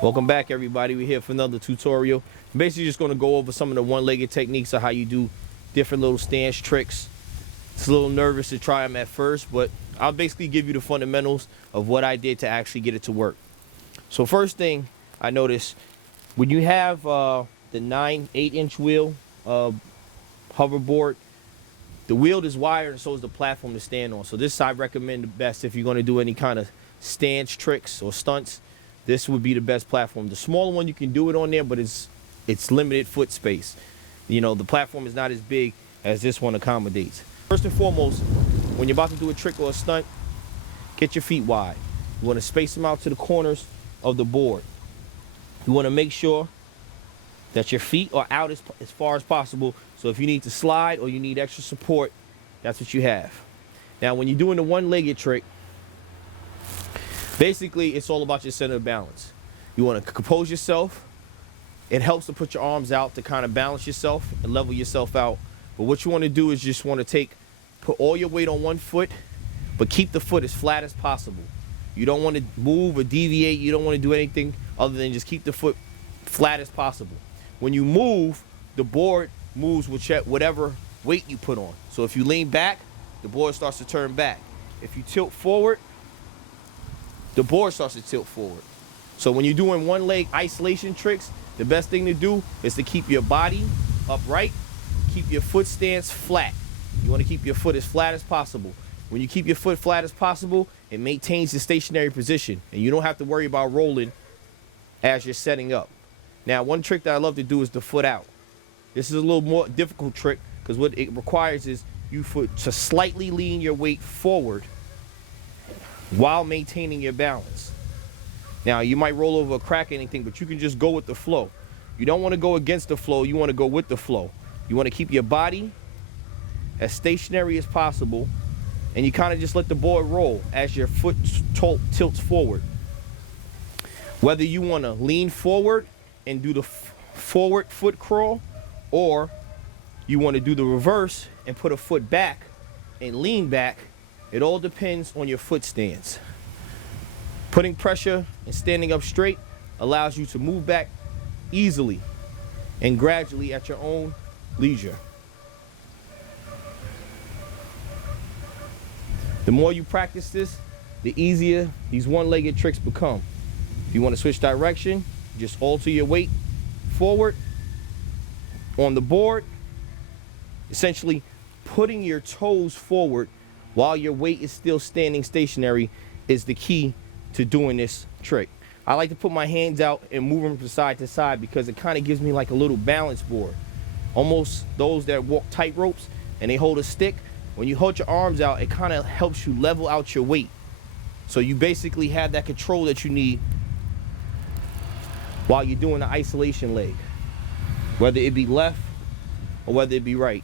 Welcome back, everybody. We're here for another tutorial. Basically just going to go over some of the one-legged techniques of how you do different little stance tricks. It's a little nervous to try them at first, but I'll basically give you the fundamentals of what I did to actually get it to work. So first thing I noticed, when you have the 8-inch wheel hoverboard, the wheel is wired and so is the platform to stand on. So this I recommend the best if you're going to do any kind of stance tricks or stunts. This would be the best platform. The smaller one, you can do it on there, but it's limited foot space. You know, the platform is not as big as this one accommodates. First and foremost, when you're about to do a trick or a stunt, get your feet wide. You want to space them out to the corners of the board. You want to make sure that your feet are out as far as possible. So if you need to slide or you need extra support, that's what you have. Now, when you're doing the one-legged trick, basically it's all about your center of balance. You want to compose yourself. It helps to put your arms out to kind of balance yourself and level yourself out. But what you want to do is just want to put all your weight on one foot, but keep the foot as flat as possible. You don't want to move or deviate. You don't want to do anything other than just keep the foot flat as possible. When you move, the board moves with whatever weight you put on. So if you lean back, the board starts to turn back. If you tilt forward, the board starts to tilt forward. So when you're doing one leg isolation tricks, the best thing to do is to keep your body upright, keep your foot stance flat. You want to keep your foot as flat as possible. When you keep your foot flat as possible, it maintains the stationary position, and you don't have to worry about rolling as you're setting up. Now, one trick that I love to do is the foot out. This is a little more difficult trick because what it requires is you to slightly lean your weight forward while maintaining your balance. Now, you might roll over a crack or anything, but you can just go with the flow. You don't want to go against the flow. You want to go with the flow. You want to keep your body as stationary as possible, and you kind of just let the board roll as your foot tilts forward. Whether you want to lean forward and do the forward foot crawl, or you want to do the reverse and put a foot back and lean back, it all depends on your foot stance. Putting pressure and standing up straight allows you to move back easily and gradually at your own leisure. The more you practice this, the easier these one-legged tricks become. If you want to switch direction, just alter your weight forward on the board. Essentially, putting your toes forward while your weight is still standing stationary is the key to doing this trick. I like to put my hands out and move them from side to side because it kind of gives me like a little balance board. Almost those that walk tight ropes and they hold a stick. When you hold your arms out, it kind of helps you level out your weight. So you basically have that control that you need while you're doing the isolation leg, whether it be left or whether it be right.